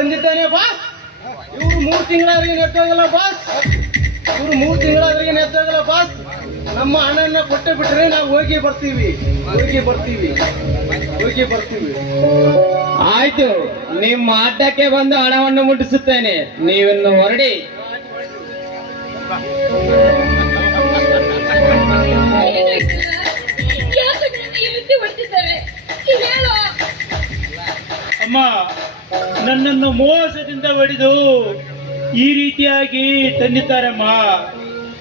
ಬಂದಿದ್ದಾನೆ ಬಾಸ್. ಇವ್ರು 3 ತಿಂಗಳಾದ್ರಿಗೆ ನೆತ್ತೋಗಲ್ಲ ಬಾಸ್. ಇವ್ರು 3 ತಿಂಗಳಾದ್ರಿಗೆ ನೆತ್ತೋಗಲ್ಲ ಬಾಸ್. ನಮ್ಮ ಹಣನ್ನ ಕೊಟ್ಟೆ ಬಿಟ್ರೆ ನಾವು ಹೋಗಿ ಬರ್ತೀವಿ. ಆಯ್ತು, ನಿಮ್ಮ ಅಡ್ಡಕ್ಕೆ ಬಂದು ಹಣವನ್ನು ಮುಟ್ಟಿಸುತ್ತೇನೆ. ನೀವನ್ನು ಹೊರಡಿ. ಅಮ್ಮ, ನನ್ನನ್ನು ಮೋಸದಿಂದ ಹೊಡೆದು ಈ ರೀತಿಯಾಗಿ ತಂದಿದ್ದಾರಮ್ಮ.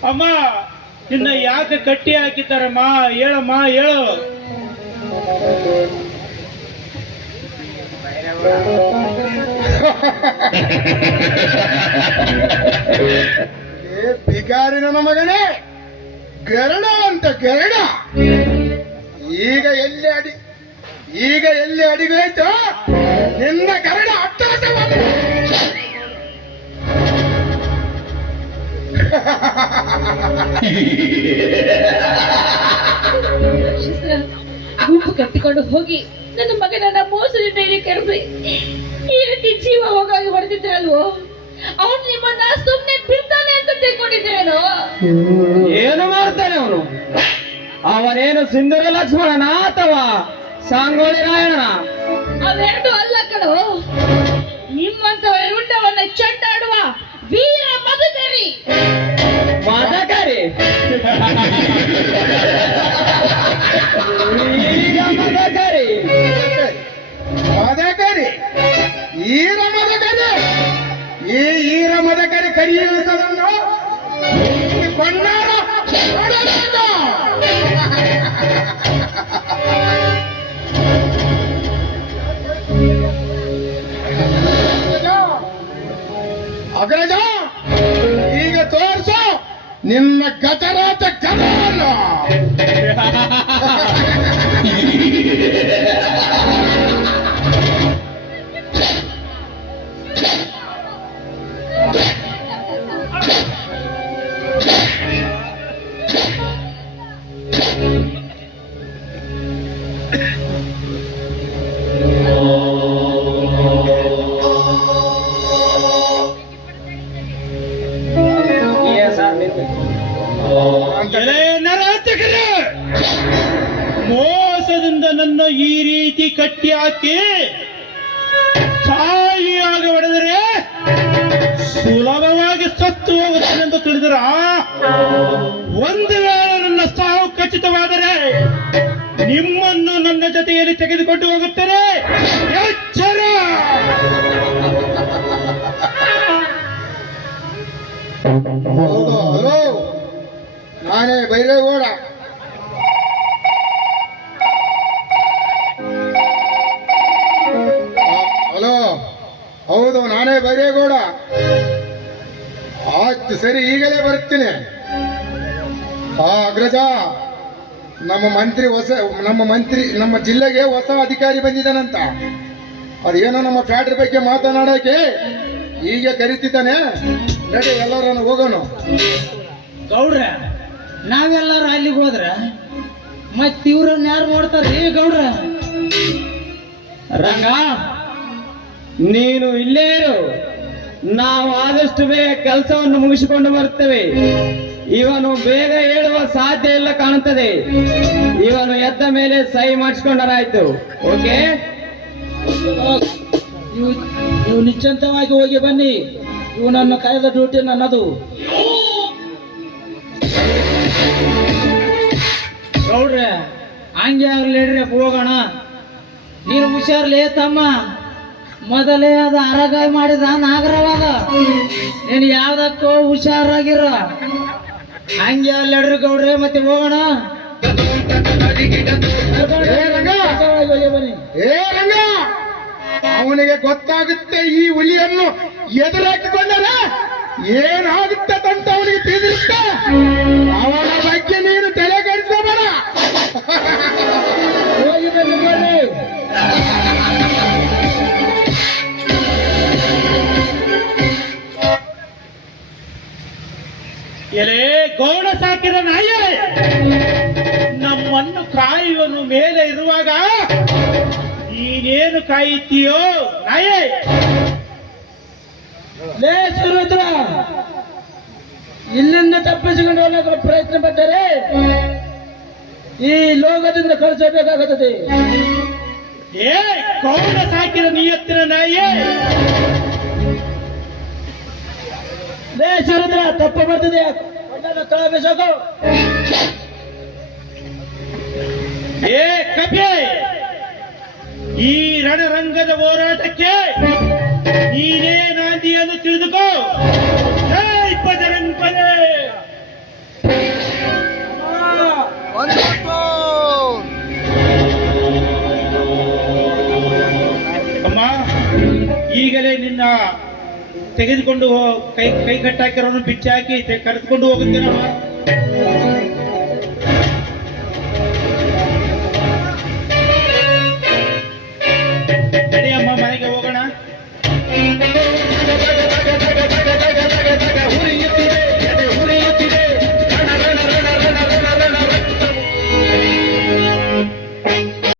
ಅಮ್ಮ, ನಿನ್ನ ಯಾಕೆ ಕಟ್ಟಿ ಹಾಕಿದ್ದಾರಮ್ಮ? ಹೇಳಮ್ಮ, ಹೇಳು. ಭಿಕಾರಿ ನನ್ನ ಮಗನೇ, ಗರಡ ಅಂತ ಗರಡ. ಈಗ ಎಲ್ಲಿ ಅಡಿಗೋಯ್ತು ನಿನ್ನ ಗರಡ ಅಟ್ಟಹಾಸವಾದ. ಗುಂಪು ಕಟ್ಟಿಕೊಂಡು ಹೋಗಿ ನನ್ನ ಮಗನನ್ನ ಮೋಸದಿಂದ ಇಲ್ಲಿ ಕರೆಸಿ ಈ ರೀತಿ ಜೀವ ಹೋಗಾಗಿ ಬರ್ತಿದ್ರಲ್ವೋ? ಅವನು ನಿಮ್ಮನ್ನ ಸುಮ್ಮನೆ ಬಿಡ್ತಾನೆ ಅಂತ ತಿಳ್ಕೊಂಡಿದ್ದೇನೋ? ಏನು ಮಾಡ್ತಾನೆ ಅವನು? ಅವನೇನು ಸಿಂಧೂರ ಲಕ್ಷ್ಮಣನ ಅಥವಾ ಸಾಂಗೋಳಿ ರಾಯಣ್ಣ? ಅವೆರಡು ಅಲ್ಲ ಕಣೋ, ನಿಮ್ಮಂತ ಉಂಡವನ್ನ ಚೆಂಡಾಡುವ ವೀರ ಮದಕರಿ. ಈ ಈರ ಮದಕರಿ ಕರಿಯುವುದನ್ನು ಕೊಂಡಾರ ಅಗ್ರಜ, ಈಗ ತೋರಿಸು ನಿನ್ನ ಗಜರಾಜ ಗದವನ್ನು. ಮೋಸದಿಂದ ನನ್ನ ಈ ರೀತಿ ಕಟ್ಟಿ ಹಾಕಿ ಸಾಯಿಯಾಗಿ ಹೊಡೆದರೆ ಸುಲಭವಾಗಿ ಸತ್ತು ಹೋಗುತ್ತೇನೆಂದು ತಿಳಿದರ? ಒಂದು ವೇಳೆ ನನ್ನ ಸಾವು ಖಚಿತವಾದರೆ ನಿಮ್ಮನ್ನು ನನ್ನ ಜೊತೆಯಲ್ಲಿ ತೆಗೆದುಕೊಂಡು ಹೋಗುತ್ತೇನೆ. ಎಚ್ಚರ! ಹಲೋ, ನಾನೇ ಬೈರೇಗೌಡ. ಹಲೋ, ಹೌದು, ನಾನೇ ಬೈರೇಗೌಡ. ಆಯ್ತು, ಸರಿ, ಈಗಲೇ ಬರ್ತೀನಿ. ಅಗ್ರಜ, ನಮ್ಮ ಜಿಲ್ಲೆಗೆ ಹೊಸ ಅಧಿಕಾರಿ ಬಂದಿದ್ದಾನಂತ. ಅದೇನೋ ನಮ್ಮ ಫ್ಯಾಕ್ಟ್ರಿ ಬಗ್ಗೆ ಮಾತನಾಡೋಕೆ ಈಗ ಕರೀತಿದ್ದಾನೆ. ನಡಿ, ಎಲ್ಲರೂ ಹೋಗೋಣ. ಗೌಡ್ರ, ನಾವೆಲ್ಲರೂ ಅಲ್ಲಿಗೆ ಹೋದ್ರ ಮತ್ ಇವ್ರನ್ನ ಯಾರು ನೋಡ್ತಾರ್ರಿ ಗೌಡ್ರ? ರಂಗ, ನೀನು ಇಲ್ಲೇ ಇರು. ನಾವು ಆದಷ್ಟು ಬೇಗ ಕೆಲಸವನ್ನು ಮುಗಿಸಿಕೊಂಡು ಬರ್ತೇವೆ. ಇವನು ಬೇಗ ಹೇಳುವ ಸಾಧ್ಯ ಇಲ್ಲ ಕಾಣುತ್ತದೆ. ಇವನು ಎದ್ದ ಮೇಲೆ ಸಹಿ ಮಾಡಿಸ್ಕೊಂಡರಾಯ್ತು. ಓಕೆ, ನೀವು ನಿಶ್ಚಿಂತವಾಗಿ ಹೋಗಿ ಬನ್ನಿ. ಇವು ನನ್ನ ಕಾಯ್ದ ಡ್ಯೂಟಿ ನನ್ನದು. ಗೌಡ್ರೆ, ಹಂಗೆ ಆಗ್ಲಿಡ್ರಿ, ಹೋಗೋಣ. ನೀನು ಹುಷಾರ್ಲೇ ತಮ್ಮ. ಮೊದಲೇ ಅದು ಅರಗಾಯಿ ಮಾಡಿದ ನಾಗರವಾದ. ನೀನು ಯಾವ್ದಕ್ಕೋ ಹುಷಾರಾಗಿರ. ಹಂಗೆ ಅಲ್ಲಿಡ್ರಿ ಗೌಡ್ರೆ, ಮತ್ತೆ ಹೋಗೋಣ. ಅವನಿಗೆ ಗೊತ್ತಾಗುತ್ತೆ ಈ ಹುಲಿಯನ್ನು ಎದುರಾಕಿಕೊಂಡರೆ ಏನಾಗುತ್ತೆ ಅಂತ ಅವನಿಗೆ ತಿಳಿದಿರುತ್ತೆ. ಅವನ ಬಗ್ಗೆ ನೀನು ತಲೆ ಕೆಡಿಸ್ಕೋಬೇಡ. ಹೋಗಿ ಬನ್ನಿ. ಎಲೆ ಗೌಡ ಸಾಕಿದ ನಾಯೇ, ನಮ್ಮನ್ನು ಕಾಯುವನು ಮೇಲೆ ಇರುವಾಗ ನೀನೇನು ಕಾಯುತ್ತೀಯೋ ನಾಯೇ? ಲೇ ಸುರುದ್ರ, ಇಲ್ಲಿಂದ ತಪ್ಪಿಸಿಕೊಂಡು ಹೋಗಲು ಪ್ರಯತ್ನ ಪಟ್ಟರೆ ಈ ಲೋಕದಿಂದ ಕಳಿಸಬೇಕಾಗುತ್ತದೆ. ಏ ಕೌಡ ಸಾಕಿದ ನಿಯತ್ತಿನ ನಾಯಿ, ಲೇ ಸುರುದ್ರ, ತಪ್ಪು ಬರ್ತದೆ, ತಳ ಬೇಸೋಕು. ಏ ಕಪೆ, ಈ ರಣರಂಗದ ಹೋರಾಟಕ್ಕೆ ನೀನೇ ನಾಂದಿ ಎಂದು ತಿಳಿದುಕೋ. ಜೈ ಬಜರಂಗ್ ಬಲಿ. ಅಮ್ಮ, ಈಗಲೇ ನಿನ್ನ ತೆಗೆದುಕೊಂಡು ಕೈ ಕಟ್ಟಾಕಿರೋನು ಬಿಚ್ಚಿ ಹಾಕಿ ಕರೆದುಕೊಂಡು ಹೋಗುತ್ತೇನಮ್ಮ.